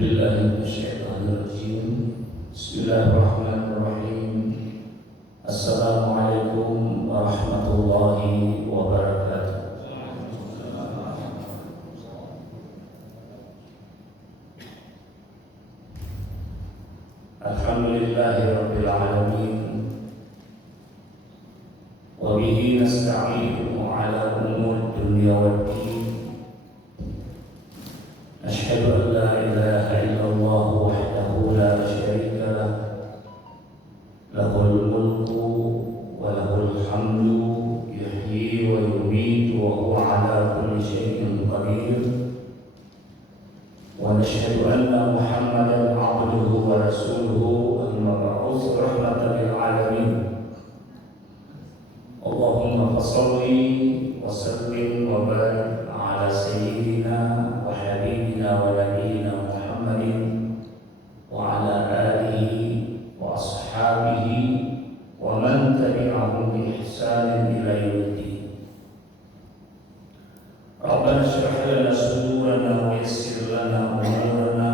A'udzubillahiminasyaitonirrajim. Bismillahirrahmanirrahim. Assalamualaikum warahmatullahi wabarakatuh. Alhamdulillahirabbil alamin. Wa bihi nasta'inu 'ala umuri dunya waddin. أشهد أن لا إله إلا الله وحده لا شريك له له الملك وله الحمد يحيي ويميت وهو على كل شيء قدير ونشهد أن محمدا عبده ورسوله المبعوث رحمة للعالمين اللهم فصل وسلم وبارك على سيدنا وحبيبنا ونبينا محمد وعلى آله وأصحابه ومن تبعهم بإحسان إلى يوم الدين. ربنا اشرح لنا صدورنا ويسر لنا أمورنا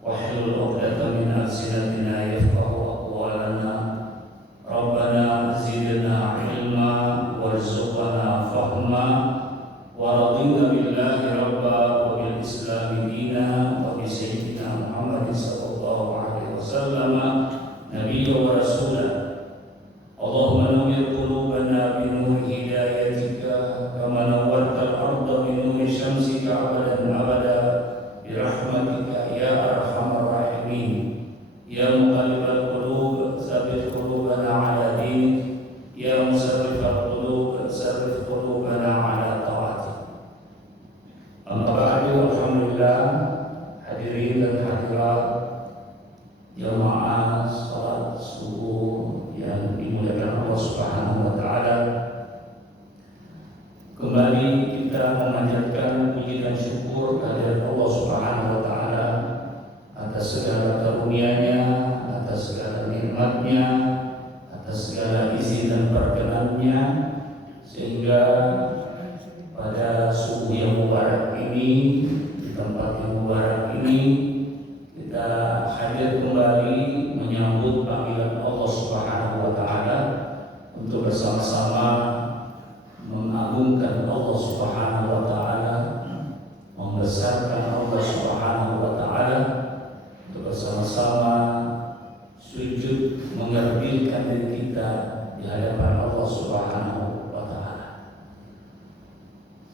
واحلل عقدة من ألسنتنا يفقهوا أقوالنا. ربنا زدنا علما وارزقنا فهما ورضينا بالله ربا وبالإسلام دينا وبسيدنا محمد صلى الله عليه وسلم نبيا ورسولا. اللهم نور قلوبنا بنور هدايتك كما نورت الأرض بنور شمسك أبدا أبدا برحمتك يا أرحم الراحمين. يا مقلب القلوب ثبت قلوبنا على دينك. يا مصرف القلوب صرف قلوبنا على طاعتك. Amma ba'du, alhamdulillah, hadirin dan hadirat jamaah salat subuh yang dimuliakan Allah Subhanahu wa taala. Kembali kita memanjatkan puji dan syukur kehadirat Allah Subhanahu wa taala atas segala karunia-Nya, atas segala nikmat-Nya, atas segala izin dan perkenannya, sehingga pada subuh yang mubarak ini, di tempat yang mubarak ini, kita hadir kembali menyambut panggilan Allah Subhanahu wa taala untuk bersama-sama mengagungkan Allah Subhanahu wa taala, membesarkan Allah Subhanahu wa taala, untuk bersama-sama sujud mengerbilkan diri kita di hadapan Allah Subhanahu wa taala.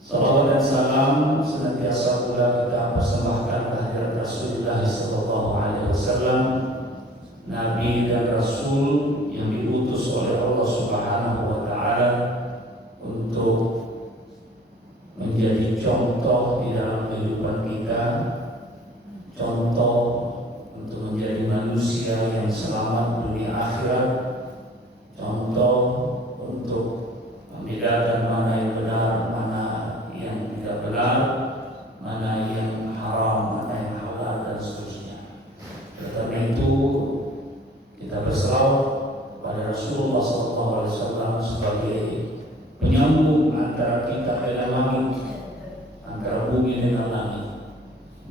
Salawat dan salam senantiasa pula kita persembahkan kehadirat Rasulullah sallallahu alaihi wasallam, nabi dan rasul yang diutus oleh Allah Subhanahu wa taala untuk menjadi contoh di dalam kehidupan kita, contoh untuk menjadi manusia yang selamat dunia akhirat, contoh untuk membedakan mana yang benar, mana yang tidak benar, mana yang haram, mana yang halal, dan seterusnya. Karena itu kita berselawat pada Rasulullah SAW sebagai penyambung antara kita dengan langit, antara bumi dengan langit.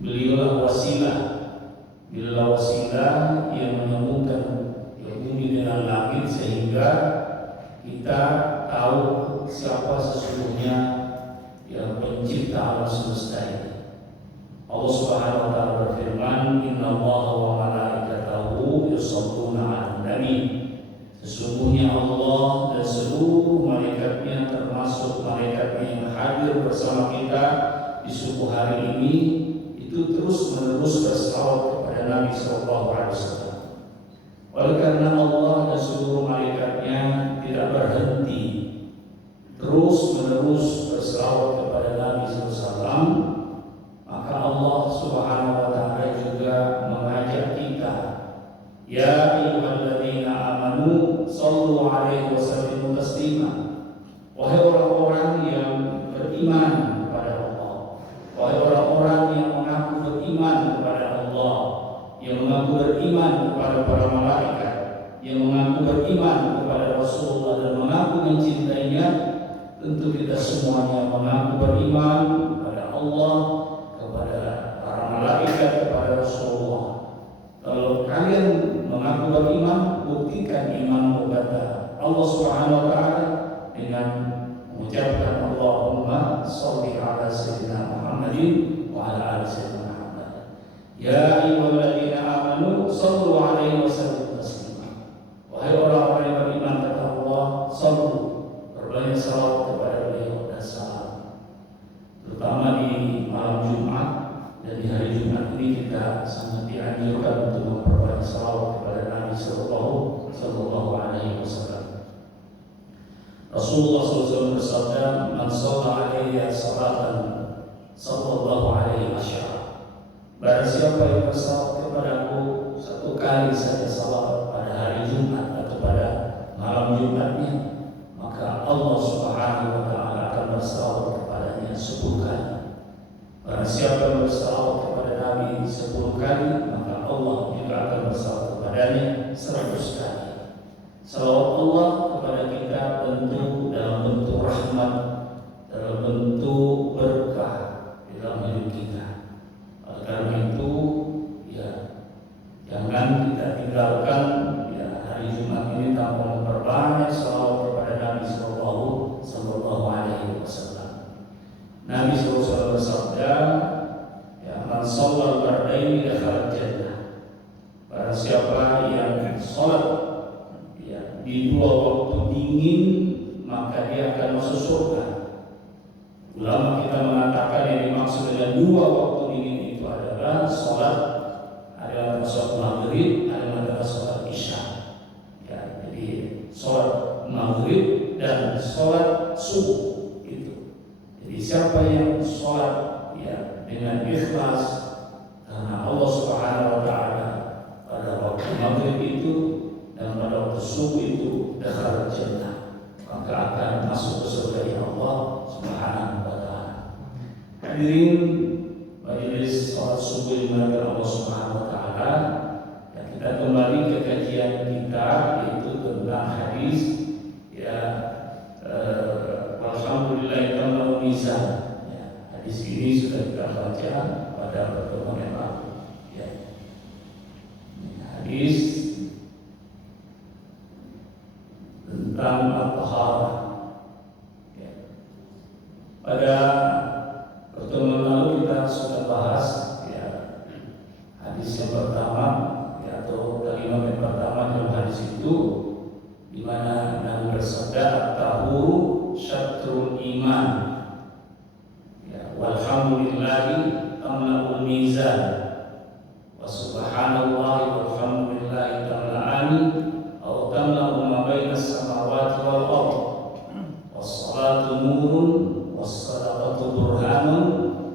Beliaulah wasilah. Bila wasilah yang menyambungkan bumi dengan langit, sehingga kita tahu siapa sesungguhnya yang pencipta alam semesta ini. Allah Subhanahu wa taala berfirman, "Innallaha wa malaikatahu yusholluna 'alan nabi." Sesungguhnya Allah dan seluruh malaikatnya, termasuk malaikatnya yang hadir bersama kita di subuh hari ini, itu terus-menerus berselawat kepada Nabi sallallahu alaihi wasallam. Oleh karena Allah dan seluruh malaikatnya tidak berhenti terus-menerus berselawat kepada Nabi sallallahu alaihi wasallam, maka Allah Subhanahu wa taala juga mengajak kita, ya ayyuhalladzina amanu shallu alaihi wasallimu taslima. Wahai orang-orang yang beriman kepada Allah, wahai orang-orang yang mengaku beriman kepada Allah, yang mengaku beriman kepada para malaikat, yang mengaku beriman kepada Rasulullah dan mengaku mencintainya, tentu kita semuanya mengaku beriman kepada Allah, kepada para malaikat kepada Rasulullah, kalau kalian mengaku beriman, buktikan imanmu, kata Allah Subhanahu wa taala, dengan mengucapkan Allahumma sholli ala sayyidina Muhammadin wa ala ali sayyidina Muhammad. Ya ayyuhalladzina amanu shallu alaihi wa sallimu taslima. Wahai orang-orang yang beriman, kata Allah, shallu, berbanyak salawat kepada beliau dan salam. Terutama di malam Jumat dan di hari Jumat ini kita sangat dianjurkan untuk memperbanyak salawat kepada Nabi Sallallahu Alaihi Wasallam. Rasulullah SAW bersabda, "Man shalla alaihi salatan sallallahu alaihi wasallam." Barang siapa yang bersalawat kepadaku satu kali saja salawat pada hari Jumat atau pada malam Jumatnya, maka Allah Subhanahu wa taala akan bersalawat kepadanya 10 kali. Barang siapa yang bersalawat kepada Nabi 10 kali, maka Allah juga akan bersalawat kepadanya 100 kali. Salawat Allah kepada kita tentu dalam bentuk rahmat, dalam bentuk berkah di dalam hidup kita. Oleh karena itu, ya jangan kita tinggalkan ya hari Jumat ini tanpa memperbanyak salawat kepada Nabi Sallallahu Alaihi Wasallam. Nabi SAW bersabda, ya man shallal bardaini dakhala jannah. Barang siapa yang sholat di 2 waktu dingin, maka dia akan masuk surga. Ulama kita mengatakan yang dimaksud dengan 2 waktu dingin itu adalah sholat, adalah sholat maghrib, adalah sholat isya. Ya, jadi sholat maghrib dan sholat subuh itu. Jadi siapa yang sholat ya dengan ikhlas karena Allah Subhanahu wa taala pada waktu maghrib itu dan pada waktu subuh itu dakhala jannah, maka akan masuk ke surga Allah Subhanahu wa taala. Hadirin majelis salat subuh dimuliakan Allah Subhanahu wa taala, ya kita kembali ke kajian kita yaitu tentang hadis ya alhamdulillah tamam mizan. Ya, hadis ini sudah kita baca pada pertemuan yang lalu. Ya. Hadis tentang at-taharah. Ya. Pada pertemuan lalu kita sudah bahas ya hadis yang pertama ya, atau kalimat yang pertama dalam hadis itu di mana Nabi bersabda at-tahuru syatrul iman. Ya, walhamdulillahi tamla'ul mizan. Wa subhanallahi walhamdulillahi tamla'ani atau tamla'u ma bainas samawati wal ardh. Was-salatu nurun was-sadaqatu burhanun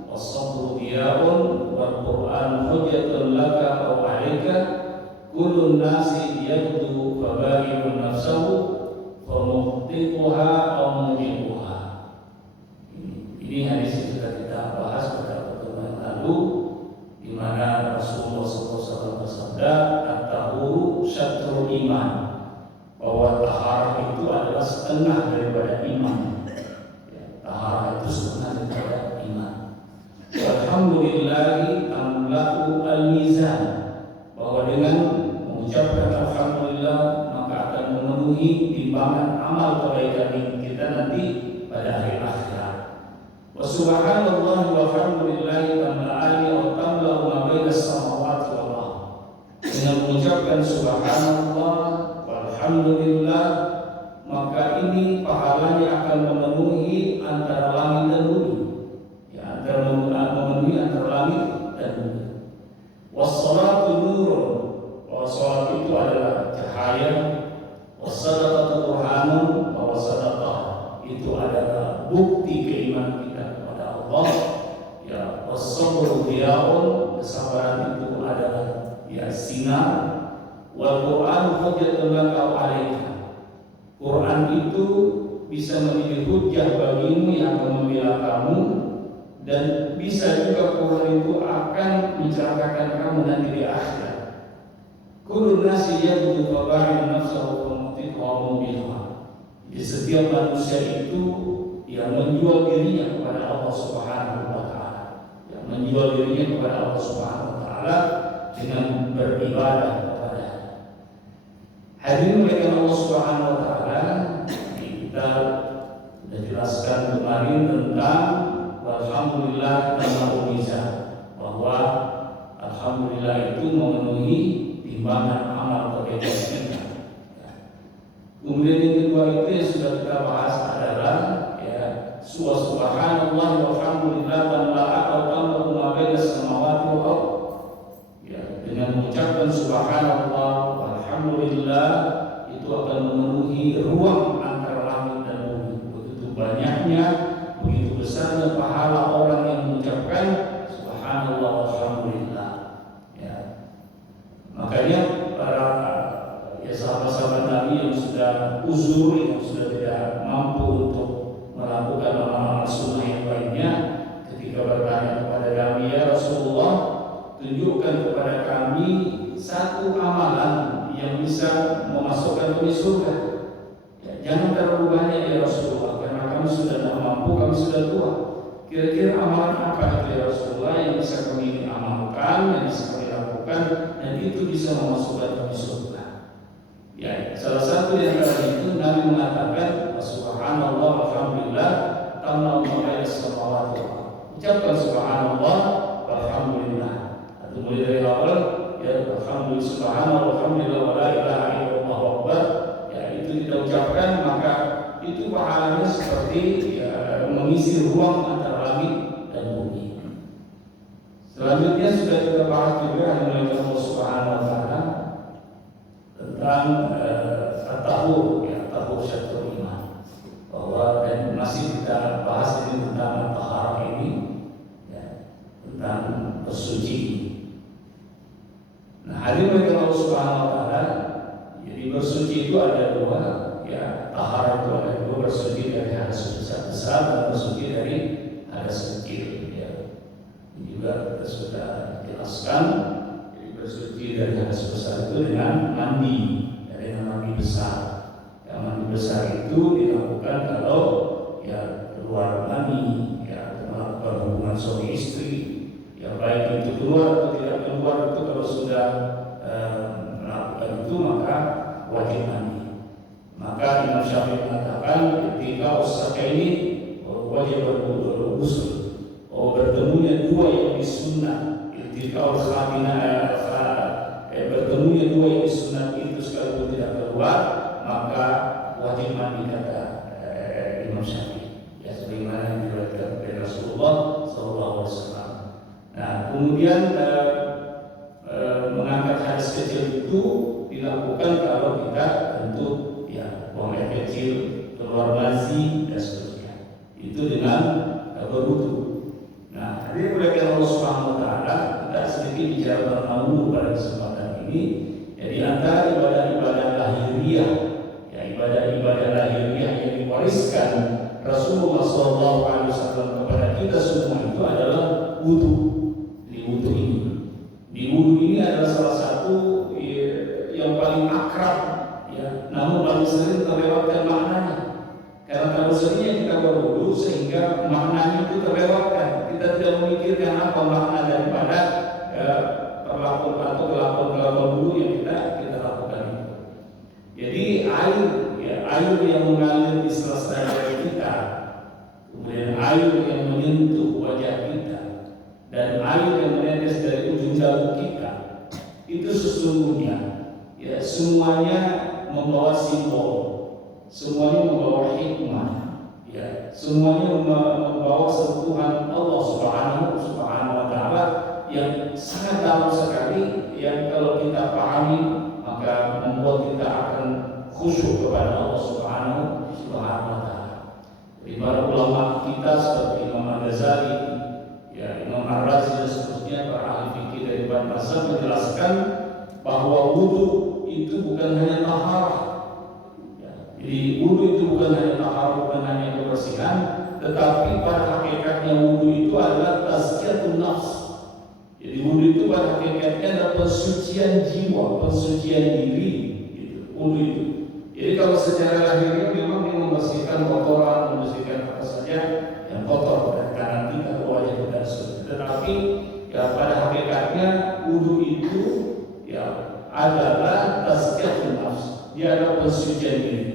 was-sabru diya'un wal qur'anu hujjatun laka aw 'alaika kullun nasi yabdu fa ba'irun nafsahu fa muqtiquha aw mujibuha. Ini hadis yang sudah kita bahas pada pertemuan lalu, di mana Rasulullah SAW bersabda at-tahuru syatrul iman, bahwa taharah itu adalah setengah daripada iman. Ya, taharah itu setengah daripada iman. Alhamdulillahi tamla'u al-mizan, bahwa dengan mengucapkan alhamdulillah maka akan memenuhi timbangan amal kebaikan kita nanti pada hari akhirat. Wa subhanallah walhamdulillahi tamla'ani wa tamla'u ma bainas samawati wal ardh. Dengan mengucapkan subhanallah walhamdulillah, maka ini pahalanya akan memenuhi antara langit dan bumi. Ya, memenuhi antara langit dan bumi. Was-salatu nurun, bahwa salat itu adalah cahaya. Was-sadaqatu burhanun, bahwa sedekah itu adalah bukti keimanan kita kepada Allah. Ya, was-sabru diya'un, kesabaran itu adalah ya sinar. Wal Qur'an hujjatun laka aw 'alaika, Quran itu bisa menjadi hujjah bagimu yang akan membela kamu, dan bisa juga Quran itu akan mencelakakan kamu nanti di akhirat. Kullu nasi yabdu faba'in nafsahu wa mutiqahu bilha. Jadi setiap manusia itu yang menjual dirinya kepada Allah Subhanahu wa taala, yang menjual dirinya kepada Allah Subhanahu wa taala dengan beribadah kepada. Hadirin oleh Allah Subhanahu wa taala, kita sudah jelaskan kemarin tentang alhamdulillah dan ma'uliza, bahwa alhamdulillah itu memenuhi timbangan amal kebaikan kita. Kemudian yang kedua itu yang sudah kita bahas adalah subhanallah walhamdulillah dan la aqalla ma baina samawati wal ardh. Dengan mengucapkan subhanallah walhamdulillah itu akan memenuhi ruang antara langit dan bumi. Begitu banyaknya, begitu besarnya pahala orang yang mengucapkan subhanallah walhamdulillah. Makanya para sahabat-sahabat Nabi yang sudah uzur, yang sudah tidak mampu untuk melakukan amal-amal sunnah yang lainnya, ketika bertanya kepada Nabi, ya Rasulullah, tunjukkan kepada kami satu amalan yang bisa memasukkan kami surga. Jangan terlalu banyak ya Rasulullah, karena kami sudah tidak mampu, kami sudah tua. Kira-kira amalan apa itu ya Rasulullah yang bisa kami amalkan, yang bisa kami lakukan, dan itu bisa memasukkan kami surga. Salah satu yang tadi itu Nabi mengatakan subhanallah walhamdulillah tamla ma samawati. Ucapkan subhanallah walhamdulillah. Atau mulai dari awal alhamdulillah subhanallah walhamdulillah wa la ilaha illallah akbar. Itu kita ucapkan, maka itu pahalanya seperti mengisi ruang antara langit dan bumi. Selanjutnya sudah kita bahas juga oleh Allah Subhanahu wa taala tentang tahur syatrul iman, bahwa dan masih kita bahas ini tentang taharah ini, tentang bersuci. Nah, hadirin Allah Subhanahu wa taala, jadi bersuci itu ada dua, taharah itu ada dua, bersuci dari hadas besar dan bersuci dari hadas kecil. Ini juga kita sudah jelaskan. Bersuci dari hadas besar itu dengan mandi besar. Mandi besar itu dilakukan kalau keluar mani, melakukan hubungan suami istri, baik itu keluar atau tidak keluar, itu kalau sudah melakukan itu maka wajib mandi. Maka Imam Syafi'i mengatakan ketika usaha ini wajib berghusl. Bertemunya dua yang disunnah, ketika bertemunya dua yang disunat itu sekalipun tidak keluar, maka wajib mandi, kata Imam Syafi'i. Sebagaimana yang diriwayatkan oleh Rasulullah SAW. Nah, kemudian mengangkat hadas kecil itu dilakukan kalau kita tentu buang air kecil, keluar mazi dan seterusnya. Itu dengan berwudu. Nah, ini oleh Allah Subhanahu wa taala, kita sedikit bicara tentang wudu pada kesempatan ini. Jadi antara ibadah-ibadah lahiriah, ibadah-ibadah lahiriah yang diwariskan Rasulullah SAW kepada kita semua itu adalah wudu. Di wudu ini adalah salah satu yang paling akrab, namun paling sering terlewatkan maknanya. Karena terlalu seringnya kita berwudu sehingga maknanya itu terlewatkan. Kita tidak memikirkan apa makna daripada perlakuan atau kelakuan wudu yang kita lakukan itu. Jadi air yang mengalir di sela-sela dada kita, kemudian air yang menyentuh wajah kita, dan air yang menetes dari ujung dagu kita, itu sesungguhnya semuanya membawa simbol, semuanya membawa hikmah, semuanya membawa sentuhan Allah Subhanahu wa taala yang sangat dalam sekali, yang kalau kita pahami maka membuat kita akan khusyuk kepada Allah Subhanahu wa taala. Jadi para ulama kita seperti Imam Al-Ghazali, Imam Ar-Razi dan seterusnya, para ahli fikih dari Ibn Hazm menjelaskan bahwa wudu itu bukan hanya taharah. Jadi wudu itu bukan hanya taharah, bukan hanya kebersihan, tetapi pada hakikatnya wudu itu adalah tazkiyatun nafs. Jadi wudu itu pada hakikatnya adalah pensucian jiwa, pensucian diri. Wudu itu. Jadi kalau secara lahirnya memang dia membersihkan kotoran, membersihkan apa saja yang kotor dari kanan kita ke wajah kita. Tetapi ya pada hakikatnya wudu itu ya adalah tazkiyatun nafs, dia adalah pensucian diri.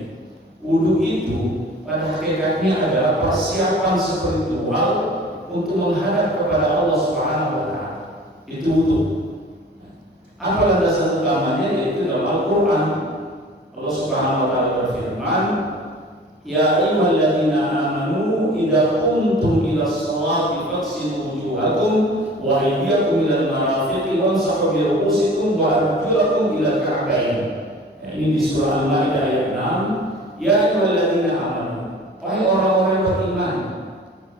Wudu itu pada hakikatnya adalah persiapan spiritual untuk menghadap kepada Allah Subhanahu wa taala. Itu wudu. Apa landasan utamanya? Yaitu dalam Al-Qur'an. Allah Subhanahu wa taala berfirman, "Ya ayyuhalladzina amanu idza qumtum ila sholati faghsilu wujuhakum wa aydiyakum ilal marafiqi wamsahu bi ru'usikum wa arjulakum ilal ka'bayn." Ini di surah Al-Maidah ayat 6. Ya ayyuhalladzina amanu, wahai orang-orang yang beriman,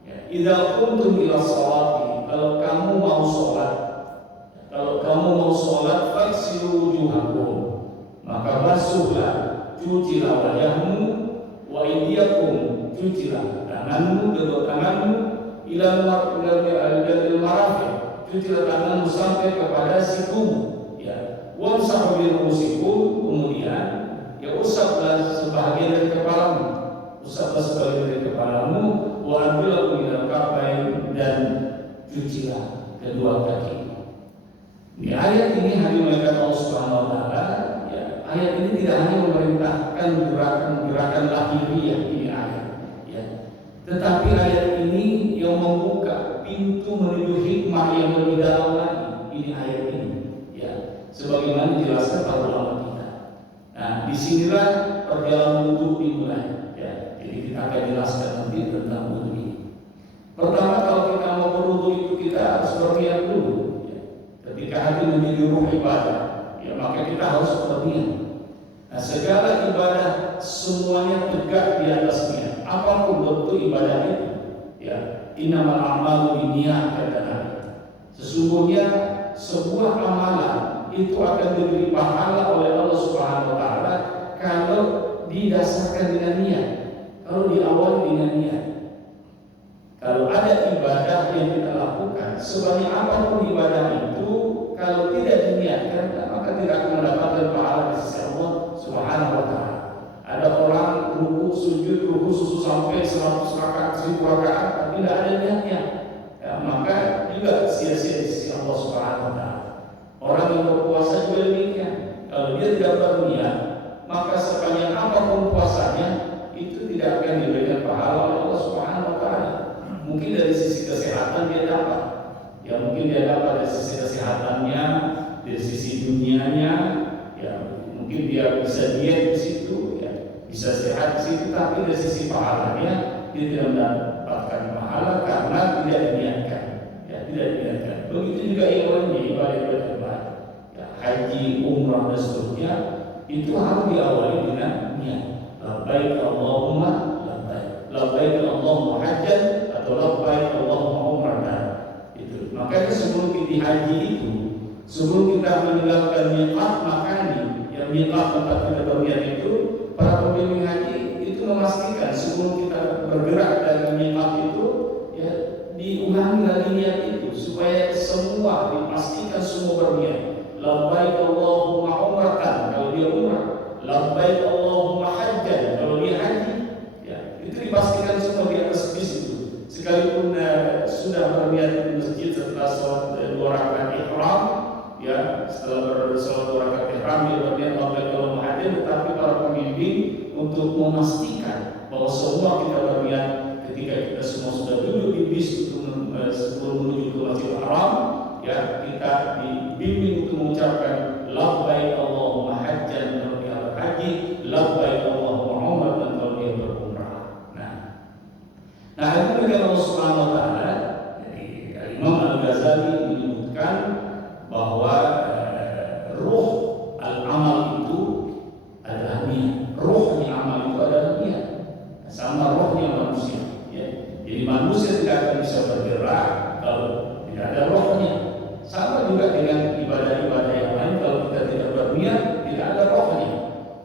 ya, idza qumtum ila sholati, kalau kamu mau sholat, faghsilu wujuhakum, maka basuhlah, cucilah wajahmu, wa aydiyakum, cucilah tanganmu, kedua tanganmu, ilal marafiq, cucilah tanganmu sampai kepada sikumu, ya. Wamsahu bi ru'usikum, kemudian ya usaplah sebahagian dari kepalamu, wa arjulakum ilal ka'bayn, dan cucilah kedua kaki. Di ayat ini hari malaikat Allah Subhanahu wa taala, ya, ayat ini tidak hanya memerintahkan gerakan lahiriah ini ayat, ya, tetapi ayat ini yang membuka pintu menuju hikmah yang lebih dalam lagi. Ini ayat ini, ya, sebagaimana dijelaskan para ulama kita. Nah, disinilah perjalanan wudu dimulai, ya. Jadi kita akan jelaskan nanti tentang wudu ini. Pertama, kalau kita mau berwudu itu kita harus berniat dulu. Ketika hati menjadi ruh ibadah, ya maka kita harus berniat. Nah, segala ibadah semuanya tegak di atasnya. Apapun bentuk ibadah itu, ya, innamal a'malu binniyat, kata Nabi. Sesungguhnya sebuah amalan itu akan diberi pahala oleh Allah Subhanahu wa taala kalau didasarkan dengan niat, kalau diawali dengan niat. Kalau ada ibadah yang kita lakukan, sebanyak apapun ibadah itu, kalau tidak diniatkan, maka tidak akan mendapatkan pahala di sisi Allah Subhanahu wa taala. Ada orang ruku sujud sampai 100 rakaat, 1000 rakaat, tapi tidak ada niatnya, ya, maka juga sia-sia di sisi Allah Subhanahu wa taala. Orang yang berpuasa juga demikian. Kalau dia tidak berniat, maka sebanyak apapun puasanya itu tidak akan diberikan pahala oleh Allah Subhanahu wa taala. Mungkin dari sisi kesehatan dia dapat, ya mungkin dia dapat dari sisi kesehatannya, dari sisi dunianya, ya mungkin dia bisa diet di situ, ya bisa sehat di situ, tapi dari sisi pahalanya dia tidak mendapatkan pahala karena tidak diniatkan, ya tidak diniatkan. Begitu juga yang lainnya ibadah-ibadah, ya, haji, umrah dan seterusnya, itu harus diawali dengan niat. Labbaik Allahumma labbaik, labbaik Allahumma hajjan, atau labbaik Allahumma umratan. Itu. Makanya sebelum kita haji itu, sebelum kita meninggalkan miqat makani, yang miqat tempat kita berniat itu, para pembimbing haji itu memastikan sebelum kita bergerak dari miqat itu, ya diulangi lagi niat itu supaya semua dipastikan semua berniat. Labbaik Allahumma umratan kalau dia umrah, labbaik Allahumma hajjan kalau dia haji, ya itu dipastikan semua di atas bis itu. Sekalipun sudah berniat di masjid setelah sholat 2 rakaat ihram, ya setelah bersolat 2 rakaat ihram dia berniat labbaik Allahumma hajjan, tetapi para pembimbing untuk memastikan bahwa semua kita berniat ketika kita semua sudah duduk di bis untuk sebelum menuju ke Masjidil Haram, ya kita dibimbing untuk mengucapkan labbaik Allahumma hajjan kalau dia berhaji, labbaik Allahumma umratan kalau dia berumrah. Nah, itu dengan Allah Subhanahu wa taala. Jadi Imam Al-Ghazali menyebutkan bahwa ruh al-amal itu adalah niat. Ruhnya amal itu adalah niat. Sama ruhnya manusia, ya. Jadi manusia tidak akan bisa bergerak kalau tidak ada rohnya. Sama juga dengan ibadah-ibadah yang lain, kalau kita tidak berniat, tidak ada rohnya.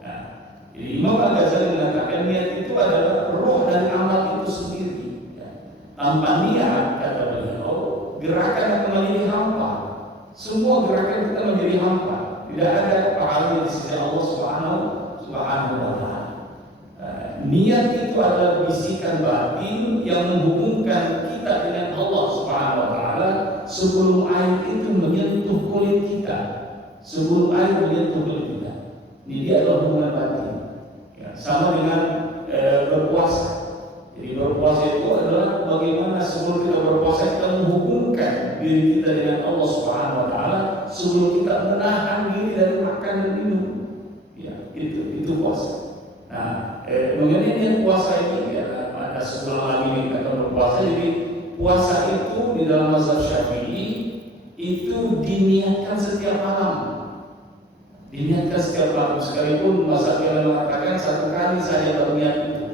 Nah, jadi Imam Al-Ghazali mengatakan niat itu adalah roh dari amal itu sendiri. Tanpa niat, kata beliau, gerakan akan menjadi hampa. Semua gerakan kita menjadi hampa. Tidak ada pahala di sisi Allah Subhanahu wa taala. Niat itu adalah bisikan batin yang menghubungkan kita dengan dengan Allah Subhanahu wa taala sebelum air itu menyentuh kulit kita. Sebelum air menyentuh kulit kita. Ini dia adalah hubungan batin. Ya, sama dengan berpuasa. Jadi berpuasa itu adalah bagaimana sebelum kita berpuasa kita menghubungkan diri kita dengan Allah Subhanahu wa taala sebelum kita menahan diri dari makan dan minum. Ya, itu puasa. Nah, mengenai niat puasa ini ya, ada sebulan lagi kita akan berpuasa. Jadi puasa itu di dalam mazhab Syafi'i itu diniatkan setiap malam. Diniatkan setiap malam, sekalipun mazhab yang mengatakan satu kali saja berniat itu.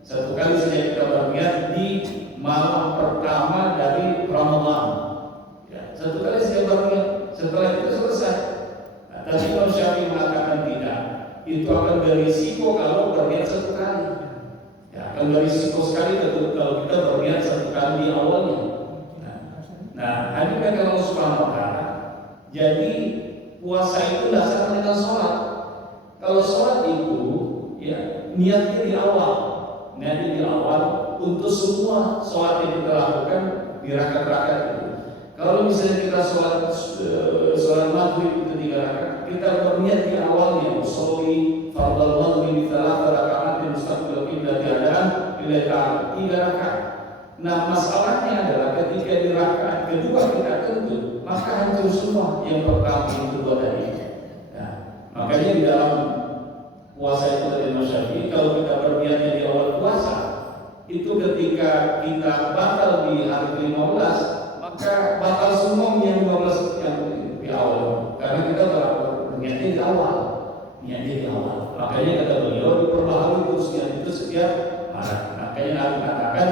Satu kali saja kita berniat di malam pertama dari Ramadan. Ya, satu kali saja berniat, setelah itu selesai. Nah, tapi Imam Syafi'i mengatakan tidak. Itu akan berisiko kalau berniat satu kali. Ya, akan berisiko sekali kalau kita berniat satu kali di awalnya. Nah, hadirin Allah Subhanahu wa taala. Jadi puasa itu dasarnya dengan sholat. Kalau sholat itu, ya niatnya di awal, untuk semua sholat yang kita lakukan di rakaat-rakaat itu. Kalau misalnya kita sholat maghrib itu 3 rakaat, kita berniat di awalnya, sholli fardal maghrib 3 rakaat mustaqbil qiblat adaan ila 3 rakaat. Nah, masalahnya adalah ketika di rakaat kedua kita kentut, maka hancur semua yang pertama yang kedua tadi. Nah, makanya di dalam puasa itu dari Imam Syafi'i, kalau kita berniatnya di awal puasa, itu ketika kita batal di hari ke-15, maka batal semua yang 15 yang di awal. Karena kita berniatnya di awal, Makanya kata beliau diperbaharui terus itu setiap malam. Makanya Nabi katakan,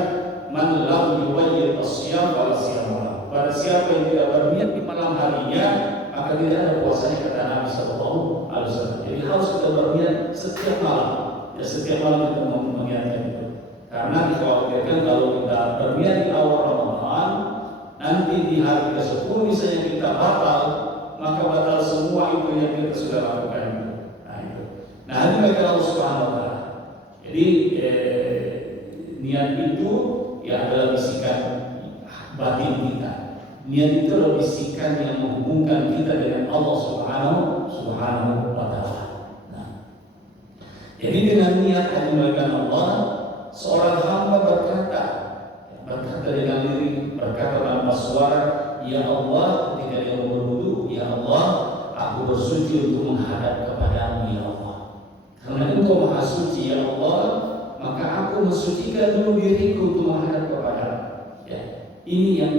man lam yuwayyid as-siyam fala siyam. Pada siapa yang tidak berniat di malam harinya, maka tidak ada puasanya, kata Nabi sallallahu alaihi wasallam. Jadi harus kita berniat setiap malam. Ya, setiap malam kita mengingatkan itu. Karena dikhawatirkan kalau kita berniat di awal Ramadan, nanti di hari ke-10 misalnya kita batal, maka batal semua itu yang kita sudah lakukan. Nah itu. Nah ini bagi Allah Subhanahu wa taala. Jadi niat itu ya adalah bisikan batin kita. Niat itu adalah bisikan yang menghubungkan kita dengan Allah Subhanahu wa taala. Nah, jadi dengan niat yang dimuliakan Allah, seorang hamba berkata dengan diri, berkata tanpa suara, ya Allah, ketika dia berwudu, ya Allah, aku bersuci untuk menghadap kepadamu ya Allah. Karena Engkau Maha Suci ya Allah, maka aku mensucikan dulu diriku untuk menghadap kepadamu. Ya, ini yang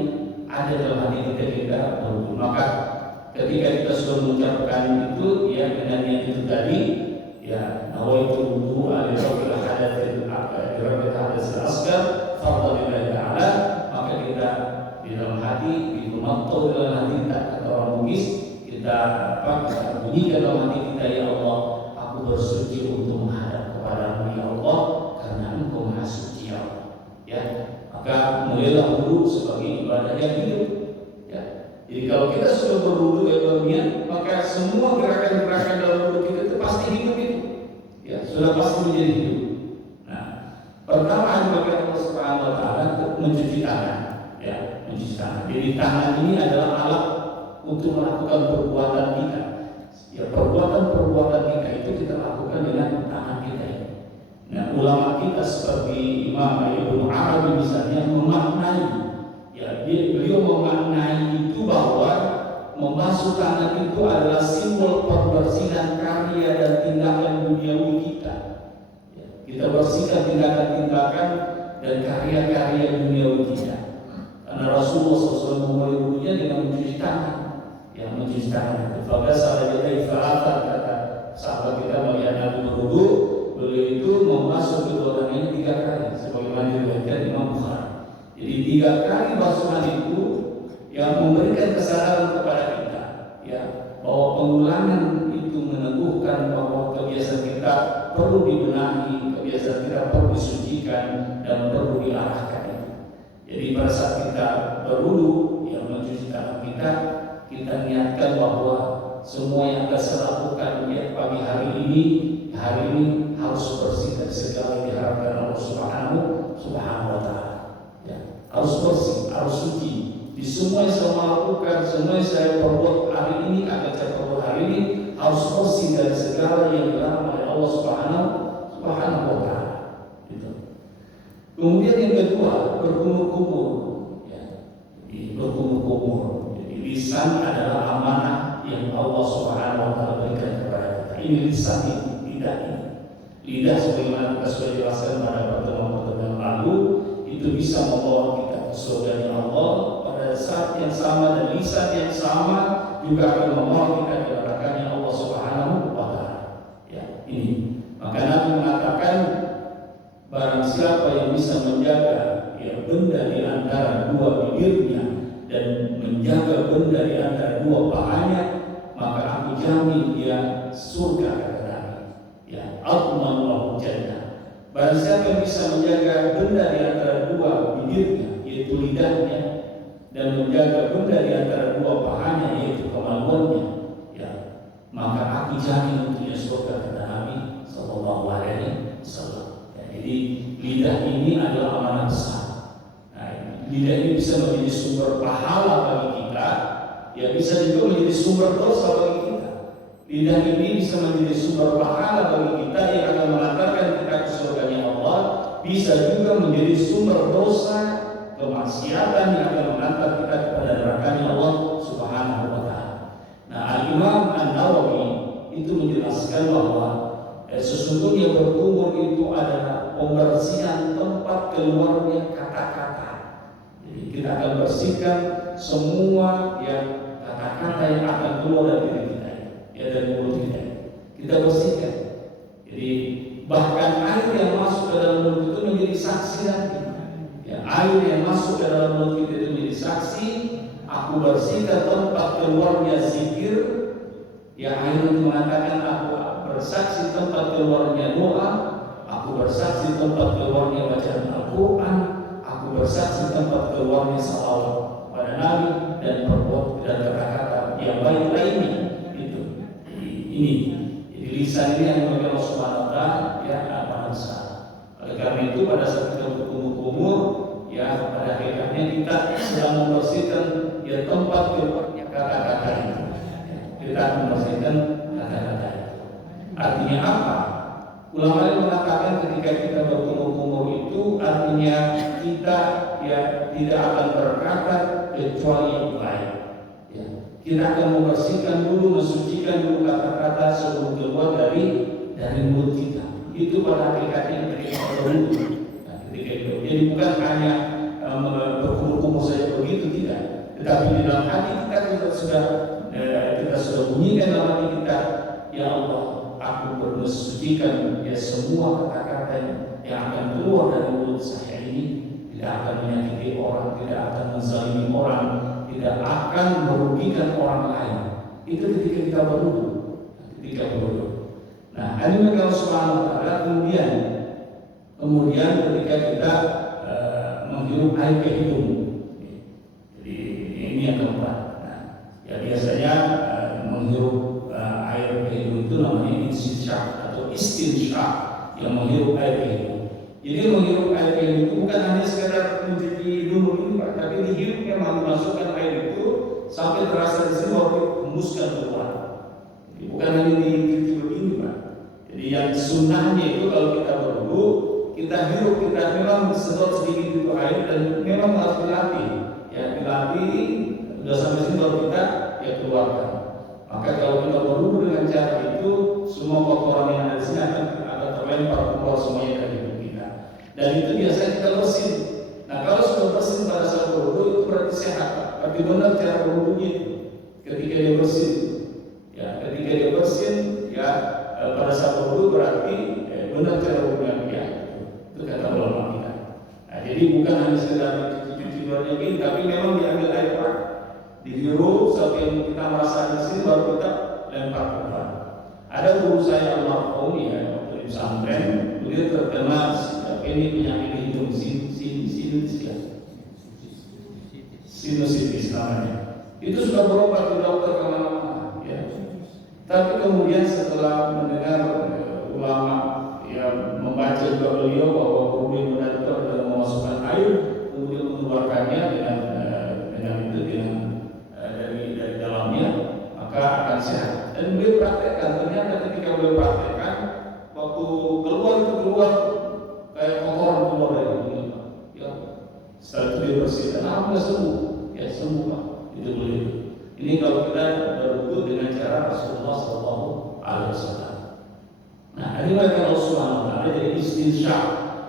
ada dalam hati kita berwudu. Maka ketika kita sudah mengucapkan itu, ya dengan niat itu tadi, ya nawaitu wudu al-rabbil hadatsil asghar fardhu lillahi ta'ala, maka kita di dalam hati, di maktub dalam hati kita, kata orang Bugis, kita bunyikan dalam hati kita, ya Allah, aku bersuci untuk menghadap kepadamu ya Allah, karena Engkau Maha Suci ya Allah. Ya, maka mulailah wudu sebagai ibadah yang hidup. Ya, jadi kalau kita sudah berwudu ya berniat, maka semua gerakan-gerakan dalam wudu kita itu pasti hidup itu. Ya, sudah pasti menjadi hidup. Nah, pertama bagi Allah Subhanahu wa taala mencuci tangan. Ya, mencuci tangan. Jadi tangan ini adalah alat untuk melakukan perbuatan kita. Ya, perbuatan kita itu kita lakukan dengan tangan kita ini. Nah, ulama kita seperti Imam Ibnu Arabi misalnya memaknai, ya beliau memaknai itu bahwa membasuh tangan itu adalah simbol perbersihan karya dan tindakan duniawi kita. Ya, kita bersihkan tindakan-tindakan dan karya-karya duniawi kita. Karena Rasulullah SAW memulai wudunya dengan mencuci tangan. Yang mencuci tangan itu faghasala yadayhi thalathan, kata sahabat kita melihat Nabi berwudu, beliau itu membasuh kedua tangannya 3 kali sebagaimana diriwayatkan Imam Bukhari. Jadi 3 kali basuhan itu yang memberikan kesadaran kepada kita, ya, bahwa pengulangan itu meneguhkan bahwa kebiasaan kita perlu dibenahi, kebiasaan kita perlu disucikan dan perlu diarahkan. Jadi pada saat kita berwudu, yang mencuci tangan kita niatkan bahwa semua yang kita lakukan ya pagi hari ini harus bersih dari segala yang diharapkan Allah Subhanahu wa taala. Ya. harus bersih, harus suci. Di semua yang saya lakukan, semua yang saya perbuat hari ini, akan saya perbuat hari ini harus bersih dari segala yang dilarang oleh Allah Subhanahu wa Ta'ala. Gitu. Kemudian yang kedua, berkumur-kumur. Ya, berkumur-kumur. Jadi lisan adalah amanah yang Allah Subhanahu wa Ta'ala berikan kepada kita. Ini lisan ini, lidah ini. Lidah sebagaimana kita sudah jelaskan pada pertemuan-pertemuan lalu, itu bisa membawa kita ke surga Allah pada saat yang sama, dan lisan yang sama juga akan membawa kita ke nerakanya Allah Subhanahu wa Ta'ala. Ya, ini. Maka Nabi mengatakan, barang siapa yang bisa menjaga ya benda di antara dua bibirnya dan menjaga benda di antara dua pahanya, maka aku jamin dia surga, kata Nabi. Ya, Allahu jannah. Barang siapa yang bisa menjaga benda di antara dua bibirnya, yaitu lidahnya, dan menjaga benda di antara dua pahanya, yaitu kemaluannya, ya, maka aku jamin untuknya surga, kata Nabi Sallallahu Alaihi Wasallam. Ya, jadi lidah ini adalah amanah besar. Nah, lidah ini bisa menjadi sumber pahala bagi kita, ya bisa juga menjadi sumber dosa bagi kita. Lidah ini bisa menjadi sumber pahala bagi kita yang akan mengantarkan kita ke surganya Allah, bisa juga menjadi sumber dosa, kemaksiatan yang akan mengantar kita kepada nerakanya Allah Subhanahu wa Ta'ala. Nah, Al-Imam An-Nawawi itu menjelaskan bahwa sesungguhnya berkumur itu adalah pembersihan tempat keluarnya kata-kata. Jadi kita akan bersihkan semua yang kata-kata yang akan keluar dari diri kita, ya, dari mulut kita. Kita bersihkan. Jadi bahkan air yang masuk ke dalam mulut itu menjadi saksi nanti. Ya, air yang masuk ke dalam mulut kita itu menjadi saksi. Aku bersihkan tempat keluarnya zikir. Ya, air itu mengatakan aku bersaksi tempat keluarnya doa, aku bersaksi tempat keluarnya bacaan Al-Quran, aku bersaksi tempat keluarnya salawat pada Nabi dan perbuatan dan kata-kata yang baik lainnya. Itu ini. Jadi lisan ini yang bagi Allah Subhanahu wa Ta'ala, ya, amanah besar. Oleh karena itu pada saat kita berkumur-kumur, ya, pada hakikatnya kita sedang membersihkan ya tempat keluarnya kata-kata itu. Ya, kita membersihkan kata-kata itu. Artinya apa? Ulama yang mengatakan ketika kita berkumur-kumur itu artinya kita ya tidak akan berkata kecuali yang baik. Ya. Kita akan membersihkan dulu, mensucikan dulu kata-kata sebelum keluar dari mulut kita. Itu pada hakikatnya ketika berwudu. Nah, ketika itu, jadi bukan hanya berkumur-kumur saja begitu, tidak. Tetapi di dalam hati kita sudah bunyikan dalam hati kita, ya Allah, aku bersucikan ya semua kata-kata yang akan keluar dari mulut saya ini tidak akan menyakiti orang, tidak akan menzalimi orang, tidak akan merugikan orang lain. Itu ketika kita berwudu, Nah, ini kalau Subhanahu wa Ta'ala kemudian ketika kita menghirup air ke hidung. Jadi ini yang keempat. Nah, ya biasanya menghirup air ke hidung itu namanya istinsyaq atau istinsyaq, yang menghirup air ke hidung. Jadi menghirup air ke hidung itu bukan hanya sekedar mencuci hidung begini, Pak, tapi dihirupnya memasukkan air itu sampai terasa di sini baru dihembuskan keluar. Jadi bukan hanya dicuci begini, Pak. Jadi yang sunnahnya itu kalau kita berwudu, kita hirup, kita memang sedot sedikit itu air dan memang harus dilatih. Ya, dilatih sudah sampai sini baru kita ya keluarkan. Maka kalau kita berwudu dengan cara itu, semua kotoran yang ada di sini akan terlempar keluar semuanya dari hidup kita. Dan itu biasanya kita bersih. Nah, kalau sudah bersih pada saat berwudu itu berarti sehat. Berarti benar cara berwudunya itu. Ketika dia bersih, ya, ketika dia bersih, ya pada saat berwudu berarti benar cara berwudunya dia. Itu kata ulama kita. Nah, jadi bukan hanya sekedar cuci-cuci luarnya ini, tapi memang diambil air pak, dihirup sampai kita merasa di sini baru kita lempar keluar. Ada guru saya almarhum ya waktu di pesantren, beliau terkena ini penyakit hidung sinusitis namanya. Itu sudah berobat di dokter kemana-mana, ya. Tapi kemudian setelah mendengar ulama yang membaca juga beliau bahwa kemudian benar-benar dalam memasukkan air kemudian mengeluarkan sembuh Pak. Itu boleh. Ini kalau kita berwudu dengan cara Rasulullah SAW. Nah, ini mereka Allah Subhanahu wa Ta'ala jadi istinsyaq,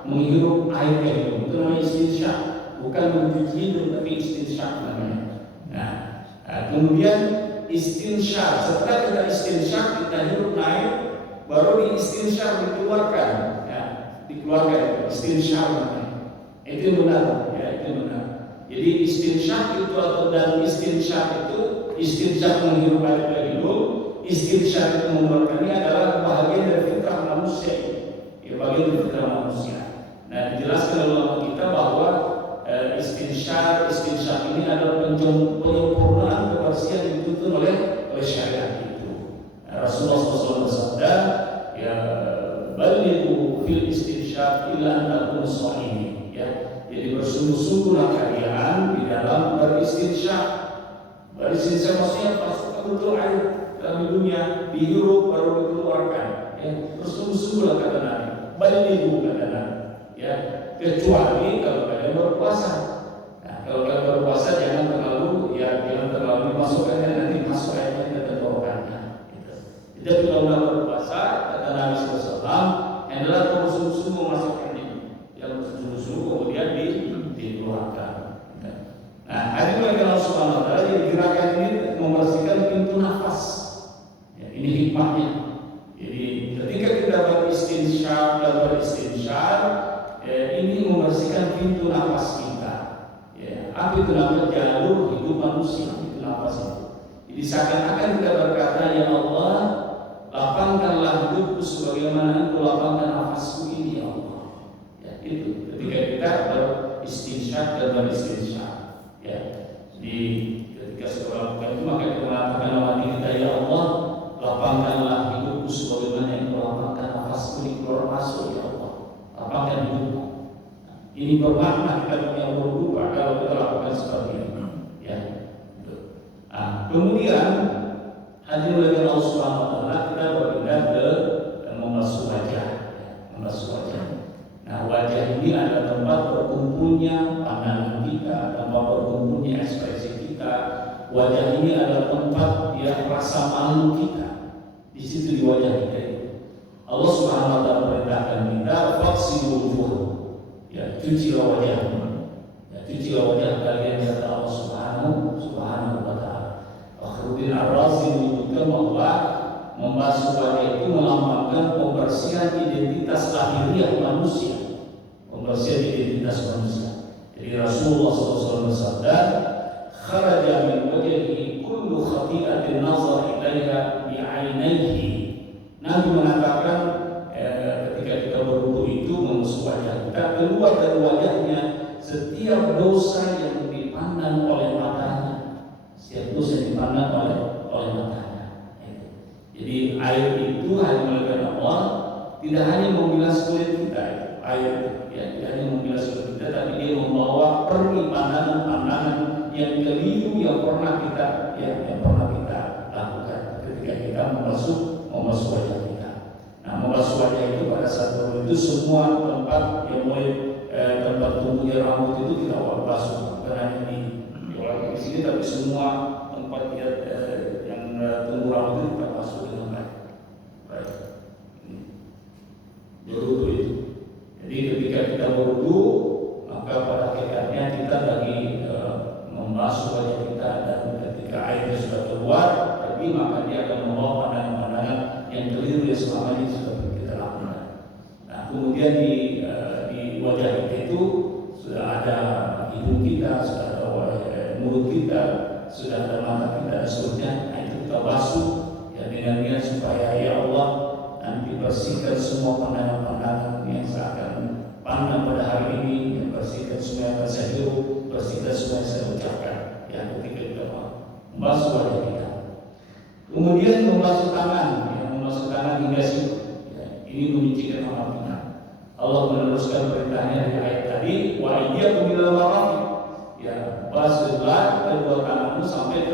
menghirup air yang itu namanya istinsyaq, bukan mencuci hidung tapi istinsyaq namanya. Nah, kemudian istinsyaq, setelah kita istinsyaq kita hirup air, baru di istinsyaq dikeluarkan, ya, dikeluarkan istinsyaq namanya. Itu benar, ya itu benar. Jadi istinsyaq itu atau dalam istinsyaq itu istinsyaq menghirup air dari hidung, istinsyaq itu mengeluarkannya adalah bahagian dari fitrah manusia, ya bagian dari fitrah manusia. Nah dijelaskan oleh ulama kita bahwa istinsyaq ini adalah penyempurnaan kebersihan yang dituntut oleh syariat itu. Nah, Rasulullah SAW bersabda, ya balighu fil istinsyaq illa an takunu sha'imin, ya. Jadi bersungguh-sungguhlah kalian di dalam beristinsyaq. Beristinsyaq maksudnya masukkan betul air dalam hidungnya, dihirup baru dikeluarkan. Ya, bersungguh-sungguhlah kata Nabi. Balighu kata Nabi. Ya, kecuali kalau kalian berpuasa. Nah, kalau kalian berpuasa jangan terlalu dimasukkannya nanti masuk airnya ke tenggorokannya. Gitu. Jadi kalau berpuasa kata Nabi SAW adalah bersungguh-sungguh masukkan ini. Yang bersungguh-sungguh kemudian dikeluarkan. Nah, hari ini Allah Subhanahu wa Ta'ala jadi gerakan ini membersihkan pintu nafas. Ya, ini hikmahnya. Jadi ketika kita beristinsyaq, ini membersihkan pintu nafas kita. Ya, apa itu namanya jalur hidup manusia, itu nafas itu. Jadi seakan-akan kita berkata, ya Allah, lapangkanlah hidupku sebagaimana Engkau lapangkan nafasku ini, ya Allah. Ya, itu ketika kita beristinsyaq dan beristinsyaq. Ya, jadi ketika kita lakukan itu maka kita mengatakan nama kita, ya Allah, lapangkanlah hidupku sebagaimana Engkau lapangkan nafasku ini keluar masuk, ya Allah. Lapangkan hidupku. Ini bermakna kita punya berubah kalau kita lakukan seperti ini. Ya, nah, kemudian hadir oleh Allah Subhanahu wa Ta'ala kita berpindah ke membasuh wajah, membasuh wajah. Nah, wajah ini adalah tempat berkumpulnya pandangan kita, tempat berkumpulnya ekspresi kita. Wajah ini adalah tempat yang rasa malu kita. Di situ di wajah kita. Allah Subhanahu wa Ta'ala perintahkan kita faghsilu wujuhakum. Ya, cucilah wajahmu. Ya, cucilah wajah kalian kata Allah Subhanahu wa Ta'ala. Fakhruddin Ar-Razi menyebutkan bahwa membasuh wajah itu melambangkan pembersihan identitas lahiriah manusia, pembersihan identitas manusia. Jadi Rasulullah SAW bersabda, kharaja min wajhihi kullu khati'atin nazar ilaiha bi'ainaihi. Nabi mengatakan ketika kita berwudu itu membasuh wajah kita, keluar dari wajahnya setiap dosa yang dipandang oleh matanya, setiap dosa yang dipandang oleh matanya. Jadi air itu hanya melakukan Allah, tidak hanya membilas kulit kita, air ya, tidak hanya membilas kulit kita, tapi dia membawa pergi pandangan-pandangan yang keliru yang pernah kita lakukan ketika kita membasuh wajah kita. Nah, membasuh wajah itu pada saat itu semua tempat yang mulai tempat tumbuhnya rambut itu kita basuh, bukan hanya di sini tapi semua tempat yang tumbuh rambut itu kita basuh dengan baik. Berwudu itu. Jadi ketika kita berwudu, maka pada hakikatnya kita lagi membasuh wajah kita, dan ketika airnya sudah keluar, jadi maka dia akan membawa pandangan-pandangan yang keliru yang selama ini sudah kita lakukan. Nah, kemudian di wajah kita itu sudah ada hidung kita, sudah ada mulut kita, sudah ada mata kita, dan seterusnya. Nah, itu kita basuh ya dengan niat supaya ya Allah nanti bersihkan semua pandangan-pandangan yang saya akan pandang pada hari ini, yang bersihkan semua yang akan saya hirup, bersihkan semua yang saya ucapkan ya ketika kita membasuh wajah kita. Kemudian membasuh tangan, hingga siku. Ya, ini menyucikan amal kita. Allah meneruskan perintahnya di ayat tadi, wa iyyakum bil marafiq. Ya, basuhlah kedua tanganmu sampai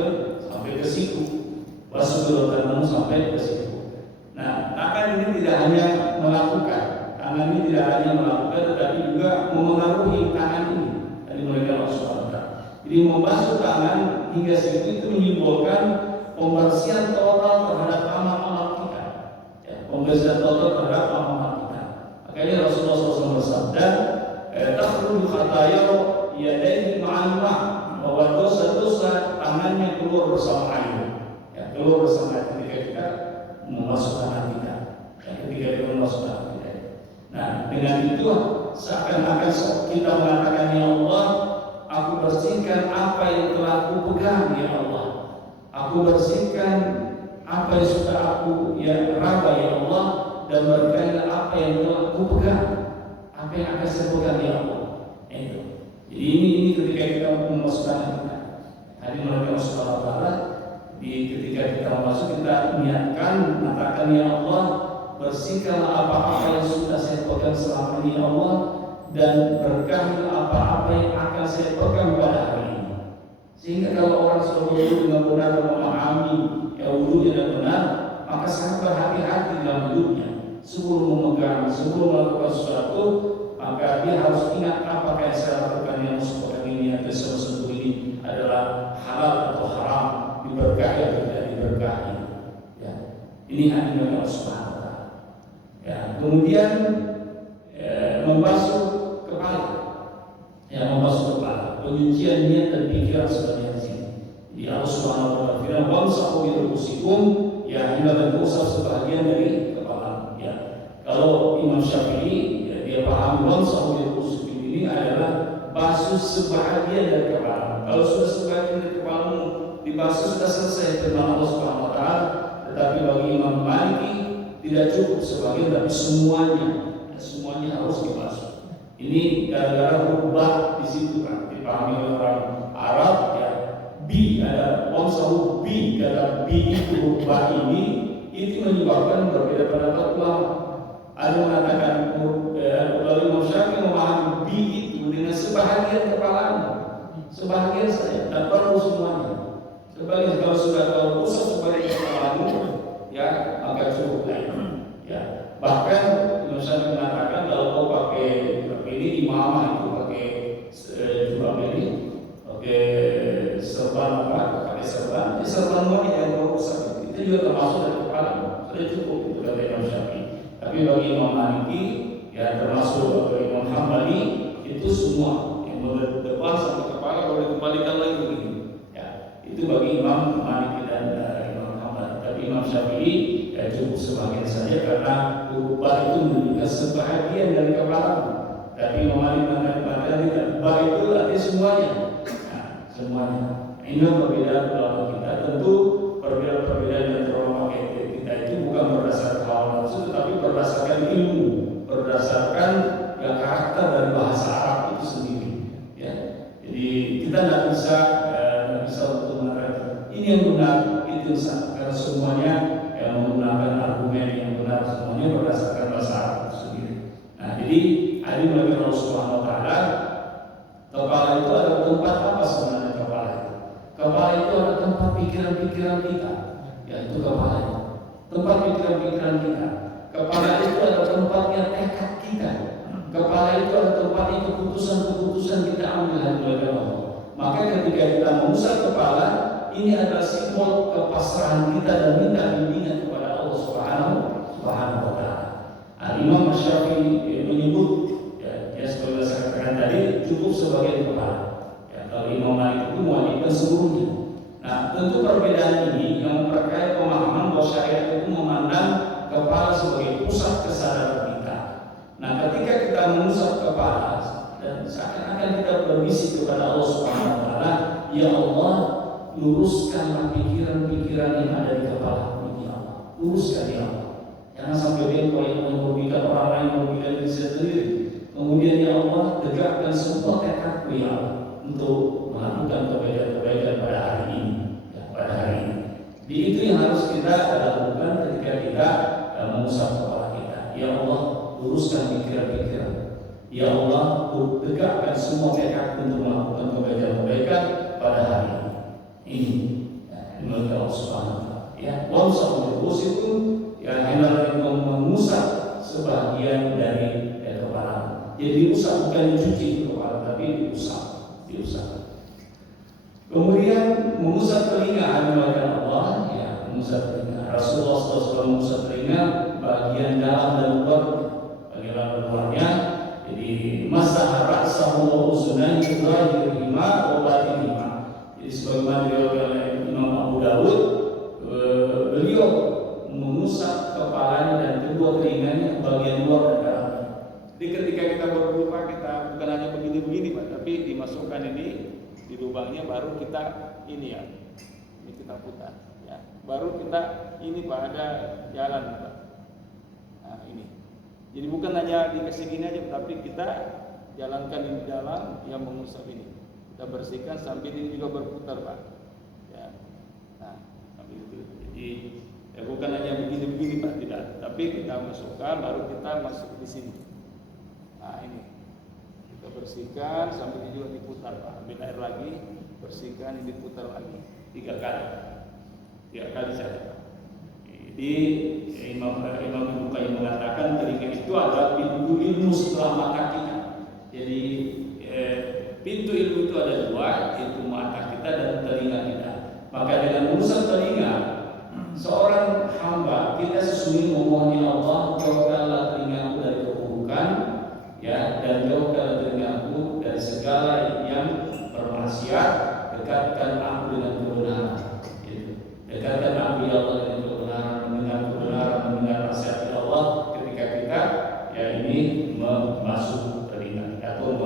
ke siku. Basuh kedua tanganmu sampai ke siku. Nah, tangan ini tidak hanya melakukan, tetapi juga memengaruhi tangan ini. Tadi mereka Allah SWT Jadi membasuh tangan hingga siku itu menyimbolkan pembersihan total terhadap amal-amal kita. Ya, pembersihan total terhadap amal-amal kita. Makanya Rasulullah SAW bersabda, "Takhruju khataaya yadayhi ma'al ma'." Bahwa dosa-dosa tangannya keluar bersama air. Ya, keluar bersama air ketika kita membasuh tangan kita. Ya, ketika kita membasuh tangan kita. Nah, dengan itu seakan-akan kita mengatakan, ya Allah, aku bersihkan apa yang telah aku pegang, ya Allah. Aku bersihkan apa yang sudah aku raba, ya Allah, dan berikanlah apa yang telah aku pegang, apa yang akan saya pegang, ya Allah. Itu. Jadi ini ketika kita memasukkan kita. Hari melalui Allah Subhanahu wa Ta'ala, ketika kita masuk kita niatkan mengatakan, ya Allah, bersihkanlah apa-apa yang sudah saya pegang selama ini, ya Allah, dan berkahilah apa-apa yang akan saya pegang pada hari ini. Sehingga kalau orang sudah berwudu dengan benar dan memahami wudunya dengan benar, maka sangat berhati-hati dalam hidupnya. Sebelum memegang, sebelum melakukan sesuatu, maka dia harus ingat apakah yang saya lakukan yang seperti ini atau sesuatu ini adalah halal atau haram, diberkahi atau tidak diberkahi. Ya. Ini hanya Allah Subhanahu wa Ta'ala. Ya. Kemudian membasuh kepala. Ya, membasuh kepala. Penyucian niat dan pikiran sebenarnya di sini. Di Allah Subhanahu wa Ta'ala firman, "Wamsahu bi ru'usikum," ya, hendaknya usah sebahagian dari kepala. Ya. Kalau Imam Syafi'i dia paham wamsahu bi ru'usikum ini adalah basuh sebahagian dari kepala. Kalau sudah sebahagian dari kepalamu dibasuh sudah selesai firman Allah Subhanahu wa Ta'ala. Tetapi bagi Imam Maliki tidak cukup sebagian, tapi semuanya. Semuanya harus dibasuh. Ini gara-gara rubah di situ kan dipahami oleh orang Arab, ya. Bi ada wamsahu bi, kata bi itu rubah ini itu menyebabkan berbeda pendapat ulama. Ada mengatakan lalu Imam Syafi'i memahami bi itu dengan sebahagian kepalanya, sebahagian saja, tak perlu semuanya. Sebagian kalau sudah kalau pusat sebagian kepalamu, ya maka cukup lagi. Ya. Bahkan Imam Syafi'i mengatakan kalau kau pakai ini imamah itu pakai jubah ini, pakai serban pakai serban wanita yang kau rusak itu juga termasuk dari kepala, sudah cukup itu kata Imam Syafi'i. Tapi bagi Imam Maliki, ya termasuk bagi Imam Hambali itu semua yang dari depan sampai kepala boleh dikembalikan lagi begini. Ya, itu bagi Imam Maliki dan Imam Hambali. Tapi Imam Syafi'i ya cukup sebagian saja karena rubah itu menunjukkan sebahagian dari kepala. Tapi Imam Malik mengatakan tidak, bah itu artinya semuanya. Nah, semuanya. Ini perbedaan ulama kita. Tentu perbedaan yang ulama kita itu bukan berdasarkan hawa nafsu, tetapi berdasarkan ilmu, berdasarkan karakter dan bahasa Arab itu sendiri. Ya. Jadi kita tidak bisa untuk mengatakan ini yang benar, itu salah. Karena semuanya yang menggunakan argumen yang benar, semuanya berdasarkan bahasa Arab itu sendiri. Nah, jadi hari melalui Allah Subhanahu wa Ta'ala, kepala itu adalah tempat apa sebenarnya kepala itu? Kepala itu adalah tempat pikiran-pikiran kita, yaitu kepala itu. Tempat pikiran-pikiran kita. Kepala itu adalah tempatnya tekad kita. Kepala itu adalah tempat itu keputusan-keputusan kita ambil dari Allah. Maka ketika kita mengusap kepala, ini adalah simbol kepasrahan kita dan minta bimbingan kepada Allah Subhanahu wa Ta'ala. Imam Syafi'i menyebut seperti saya katakan tadi cukup sebagai kepala. Ya, kalau Imam Malik itu mewajibkan seluruhnya. Nah, tentu perbedaan ini yang memperkaya pemahaman bahwa syariat itu memandang kepala sebagai pusat kesadaran kita. Nah, ketika kita mengusap kepala dan seakan-akan kita berbisik kepada Allah Subhanahu wa Ta'ala, ya Allah, luruskanlah pikiran-pikiran yang ada di kepala ini, ya Allah. Luruskan, ya Allah. Jangan sampai dia yang merugikan orang lain, merugikan diri sendiri. Kemudian ya Allah, tegakkan semua tekadku ya Allah untuk melakukan kebaikan-kebaikan pada hari ini, ya, pada hari ini. Jadi itu yang harus kita lakukan ketika kita mengusap kepala kita. Ya Allah, luruskan pikiran-pikiran. Ya Allah, tegakkan semua tekadku untuk melakukan kebaikan-kebaikan pada hari ini. Ini, menurut Allah Subhanahu wa Ta'ala. Ya, wamsahu itu ya hendaknya mengusap sebagian dari kepala. Jadi diusap bukan dicuci kepala, tapi diusap. Kemudian mengusap telinga adalah Allah, ya, mengusap telinga. Rasulullah SAW mengusap telinga bagian dalam dan luar, bagian dalam dan luarnya. Jadi masaha ra'sahu wa uzunayhi zahirihima wa batinihima. Jadi sebagaimana diriwayatkan oleh Imam Abu Dawud, beliau mengusap kepalanya dan kedua telinganya bagian luar dan dalamnya. Jadi ketika kita berwudu, kita bukan hanya begini-begini Pak, tapi dimasukkan ini di lubangnya, baru kita ini ya, ini kita putar ya, baru kita ini Pak, ada jalan Pak. Nah ini, jadi bukan hanya dikasih gini aja, tapi kita jalankan di dalam yang mengusap ini, kita bersihkan sambil ini juga berputar Pak ya. Nah sambil itu, jadi ya bukan hanya begini-begini Pak, tidak, tapi kita masukkan, baru kita masuk di sini. Nah ini kita bersihkan sambil ini juga diputar Pak, ambil air lagi, bersihkan, ini diputar lagi 3 kali saja Pak. Jadi Imam Ibnu Qayyim mengatakan telinga itu adalah pintu ilmu setelah mata kita. Jadi pintu ilmu itu ada 2, yaitu mata kita dan telinga kita. Maka dengan mengusap telinga seorang hamba, kita sesungguhnya memohon ya Allah, jauhkanlah telingaku dari keburukan ya, dan jauhkanlah telingaku dari segala yang bermaksiat, dekatkan aku dengan kebenaran gitu. Dekatkan aku ya Allah dengan kebenaran, mendengar kebenaran, mendengar nasihat Allah ketika kita ya ini masuk telinga atau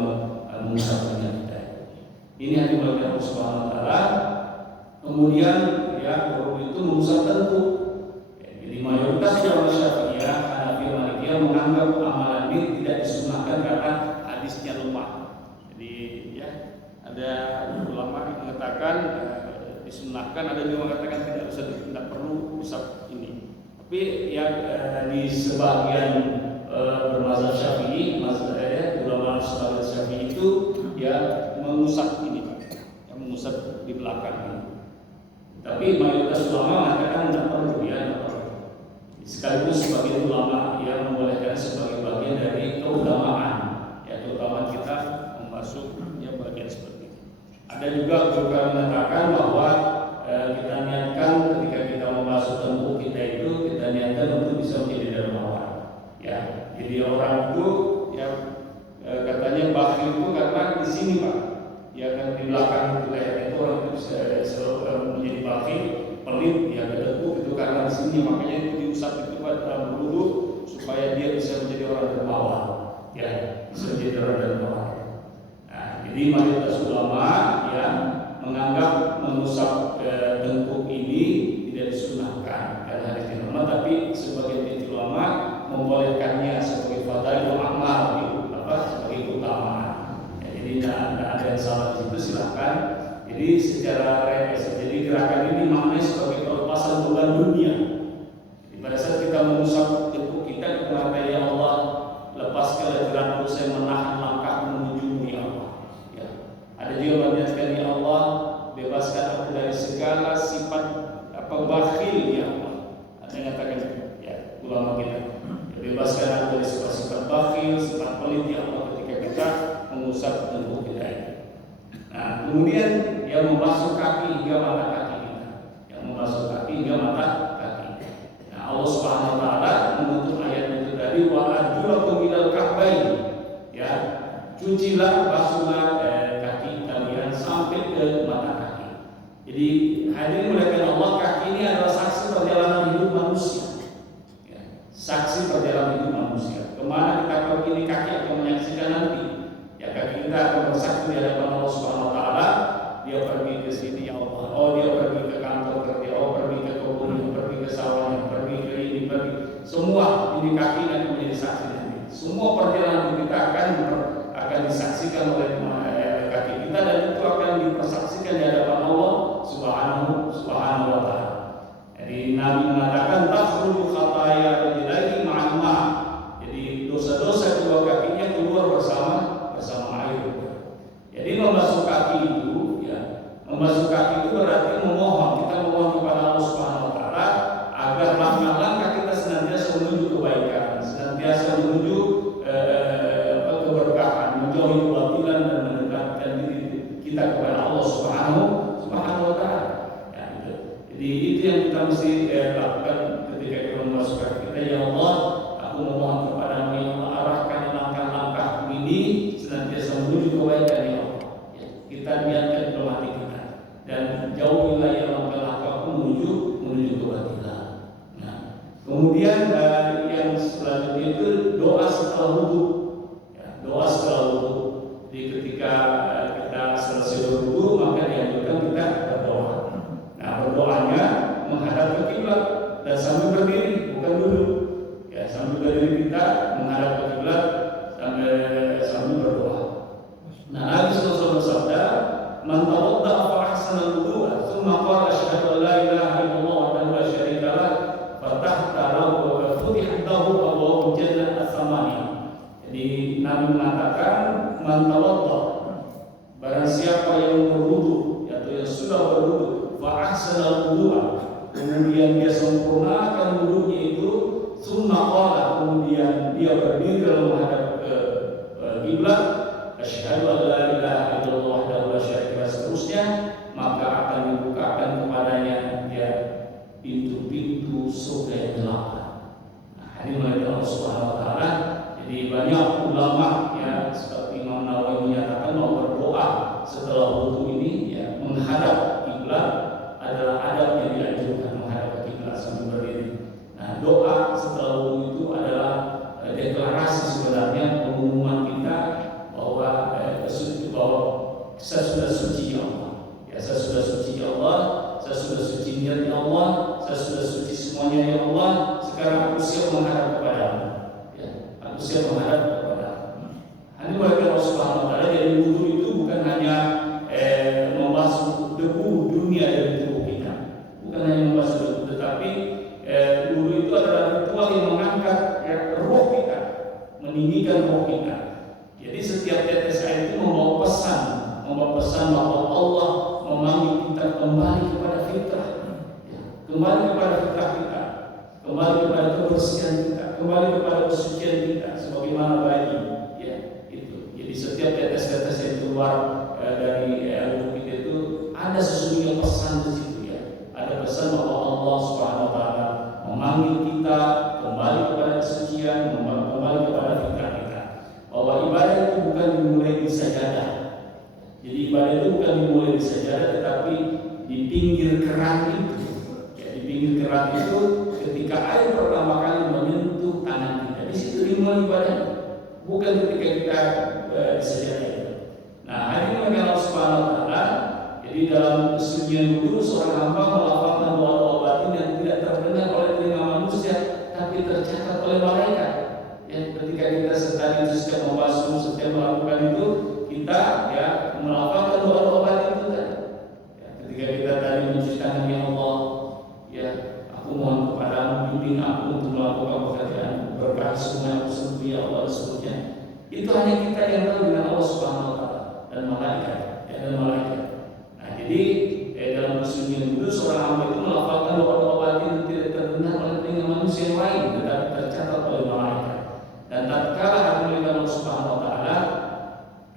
mengusap telinga kita. Ini yang dimaksud Allah Subhanahu wa taala. Kemudian ya itu mengusap tengkuk. Jadi mayoritas ulama Syafi'iyah, Hanafi, Malikiyah menganggap amalan ini tidak disunahkan karena hadisnya lemah. Jadi ya ada ulama yang mengatakan disunahkan, ada juga mengatakan tidak usah, tidak perlu usap ini. Tapi yang di sebagian bermazhab Syafi'i, ulama sebagian Syafi'i itu ya mengusap ini Pak, yang mengusap di belakang ini. Tapi mayoritas ulama mengatakan tidak perlu ya, tidak perlu. Sekaligus sebagian ulama yang membolehkan sebagai bagian dari keutamaan, ya keutamaan kita memasuk ya bagian seperti itu. Ada juga mengatakan bahwa kita niatkan ketika kita memasuk tengkuk kita itu, kita niatkan untuk bisa menjadi dermawan. Ya, jadi orang itu ya katanya bakhil itu karena di sini Pak. Ya kan di belakang itu leher itu orang itu selalu menjadi bakhil, pelit, ya kedekut itu karena di sini, makanya itu diusap itu dalam berwudu supaya dia bisa menjadi orang dermawan, ya bisa menjadi orang dermawan. Nah, jadi mayoritas ulama yang menganggap mengusap tengkuk ini tidak disunahkan karena hadis ulama, tapi sebagian ulama membolehkannya sebagai fadailul amal, sebagai keutamaan. Jadi tidak ada yang salah di situ, silahkan. Jadi secara jadi gerakan ini maknanya sebagai pelepasan beban dunia. Jadi pada saat kita mengusap tengkuk kita mengatakan ya Allah, lepaskan gerakku, saya menahan langkah menuju-Mu ya Allah. Ya. Ada juga mengingatkan ya Allah, bebaskan aku dari segala sifat bakhil ya Allah. Ada yang katakan ya ulama kita, bebaskan aku dari sifat bakhil, sifat pelit ya Allah ketika kita mengusap tengkuk kita ini. Nah, kemudian yang membasuh kaki hingga mata kaki kita, yang membasuh kaki hingga mata kaki. Nah, Allah Subhanahu wa taala menutup ayat itu tadi wa arjulakum ilal ka'bayn. Ya, cucilah, basuhlah kaki kalian sampai ke mata kaki. Jadi hadirin muliakan Allah, kaki ini adalah saksi perjalanan hidup manusia. Ya, saksi perjalanan hidup manusia. Kemana kita pergi ini kaki akan menyaksikan nanti. Ya kaki kita akan bersaksi di hadapan Allah Subhanahu wa taala. Dia pergi ke sini ya Allah. Oh dia pergi ke kantor kerja, oh pergi ke kebun, pergi ke sawah, pergi ke ini, pergi. Semua ini kaki akan menjadi saksi nanti. Semua perjalanan kita akan disaksikan oleh kaki kita, dan itu akan dipersaksikan di hadapan Allah Subhanahu wa taala. Jadi Nabi mengatakan takhruju khataya rijlaihi ma'al. Jadi dosa-dosa kedua kakinya keluar bersama air. Jadi membasuh kaki itu ya, membasuh kaki itu berarti memohon, kita memohon kepada Allah Subhanahu wa taala agar langkah-langkah kita senantiasa menuju kebaikan, senantiasa menuju keberkahan, menjauhi kebatilan dan mendekatkan diri kita kepada Allah Subhanahu Kemudian yang selanjutnya itu doa setelah wudhu. Ya, doa setelah wudhu. Jadi ketika kita selesai berwudhu, maka dianjurkan kita berdoa. Nah, berdoanya menghadap ke kiblat dan sambil berdiri, bukan duduk. Ya, sambil berdiri kita menghadap ke kiblat sambil berdoa. Nah, Nabi SAW bersabda, "Man tawadda'a fa ahsana al-wudu'a, tsumma qala asyhadu an la ilaha illallah wahdahu la syarika lah, fatahta lahu wa futihat lahu abwaabul jannah ats-tsamaniyah." Jadi Nabi mengatakan, "Man tawadda'a," barang siapa yang berwudu atau yang sudah berwudu, fa ahsana al-wudu'a, kemudian dia sempurnakan wudunya itu, tsumma qala, kemudian dia berdiri lalu menghadap ke kiblat, asyhadu an la ilaha illallah wahdahu la syarika lah, seterusnya, maka akan dibukakan kepadanya ya pintu-pintu surga yang 8. Nah, ini melalui Allah Subhanahu wa taala. Jadi banyak ulama ya seperti Imam Nawawi menyatakan bahwa berdoa setelah wudu ini ya menghadap kiblat adalah adab yang dianjurkan, menghadap kiblat sambil berdiri. Nah, doa setelah wudu itu adalah deklarasi sebenarnya pengumuman kita bahwa saya sudah suci ya Allah. Ya, saya sudah suci ya Allah. Saya sudah suci niat ya Allah. Saya sudah suci semuanya ya Allah. Sekarang aku siap menghadap kepadamu. Ya, aku siap menghadap kepadamu. Ini berarti Allah Subhanahu wa taala. Jadi wudu itu bukan hanya membasuh debu dunia dari tubuh kita. Bukan hanya membasuh debu, tetapi wudu itu adalah ritual yang mengangkat ya, roh kita, meninggikan roh kita. Jadi setiap tetes air itu membawa pesan bahwa Allah memanggil kita kembali kepada fitrah, ya, kembali kepada fitrah kita, kembali kepada kebersihan kita, kembali kepada kesucian kita, sebagaimana bayi. Ya, itu. Jadi setiap tetes-tetes yang keluar dari tubuh kita itu ada sesungguhnya pesan di situ ya. Ada pesan bahwa Allah Subhanahu wa taala memanggil kita kembali kepada kesucian, kembali kepada fitrah kita. Bahwa ibadah itu bukan dimulai di sajadah. Jadi ibadah itu bukan dimulai di sajadah, tetapi di pinggir keran itu. Ya, di pinggir keran itu ketika air pertama kali menyentuh tangan kita, di situ dimulai ibadah. Bukan ketika kita di sajadah itu. Nah, hari ini Allah Subhanahu wa taala. Jadi dalam kesucian wudu seorang hamba melafalkan doa-doa batin yang tidak terdengar oleh telinga manusia, tapi tercatat oleh malaikat. Ya, ketika kita tadi itu setiap membasuh, setiap melakukan itu, kita ya melafalkan doa-doa batin itu kan. Ya, ketika kita tadi mencuci tangan, ya Allah, ya aku mohon kepadamu, bimbing aku untuk melakukan pekerjaan, berkah semua aku sembuh ya Allah, dan seterusnya. Itu hanya kita yang tahu dengan Allah Subhanahu wa taala dan malaikat, ya, dan malaikat. Nah, jadi dalam kesucian itu seorang hamba itu melafalkan doa-doa batin yang tidak terdengar oleh telinga manusia yang lain, tetapi tercatat oleh malaikat. Dan tatkala hati Allah Subhanahu wa taala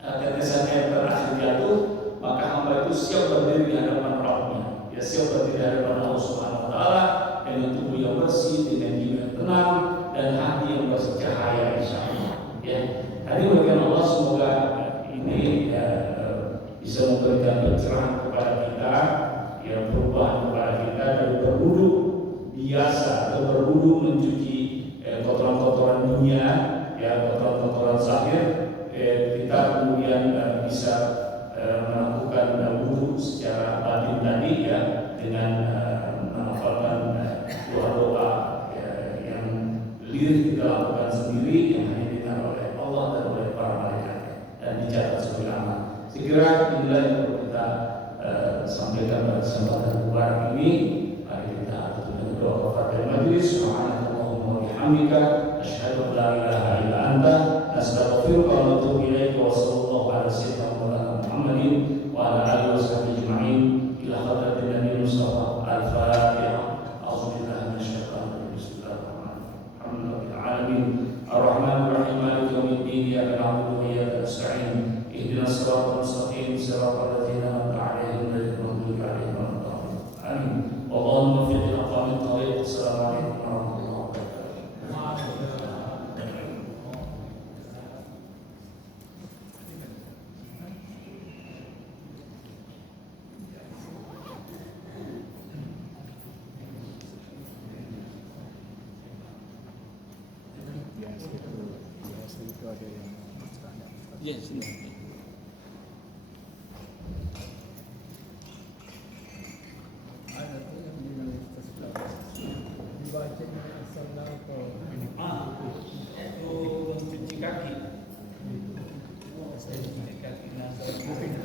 tetesan air terakhir jatuh, maka hamba itu siap berdiri di hadapan Rabbnya. Ya, siap berdiri di hadapan Allah Subhanahu wa taala dengan tubuh yang bersih, dengan jiwa yang tenang, dan hati yang bercahaya insyaallah. Ya, hari berikan Allah semoga ini ya, bisa memberikan pencerahan kepada kita, yang perubahan kepada kita dari berwudu biasa atau berwudu mencuci kotoran-kotoran dunia, ya kotoran-kotoran zahir, kita kemudian bisa melakukan wudu secara batin tadi ya dengan menghafalkan doa-doa yang lirik kita lakukan sendiri yang hanya didengar oleh Allah dan oleh para malaikat dan dicatat sebagai amal. Sekira inilah yang perlu kita sampaikan pada kesempatan mubarak ini. Mari kita tutup dengan doa kafaratul majlis. Subhanallahumma wa bihamdika asyhadu an la ilaha illa anta astaghfiruka wa atubu ilaika wa sallallahu ala sayyidina Muhammadin wa ala alihi wa sahbihi ajma'in ila hadratin nabi Mustafa al-Fatihah. A'udzubillahi minasyaitonir rajim. Bismillahirrahmanirrahim. Alhamdulillahil alamin. Ar-Rahmanir Rahim. Maliki yaumiddin. Iyyaka na'budu wa iyyaka nasta'in. Ihdinas siratal mustaqim. Siratal ladzina an'amta 'alaihim ghairil maghdubi 'alaihim waladdallin. Amin. Allahumma waffiqna aqwamit thariq. Assalamualaikum warahmatullahi wabarakatuh. itu ada yang tanya. Iya, sudah. Ada tuh yang ditulis dibaca salah atau Itu cuci kaki. Cuci kaki. Nah,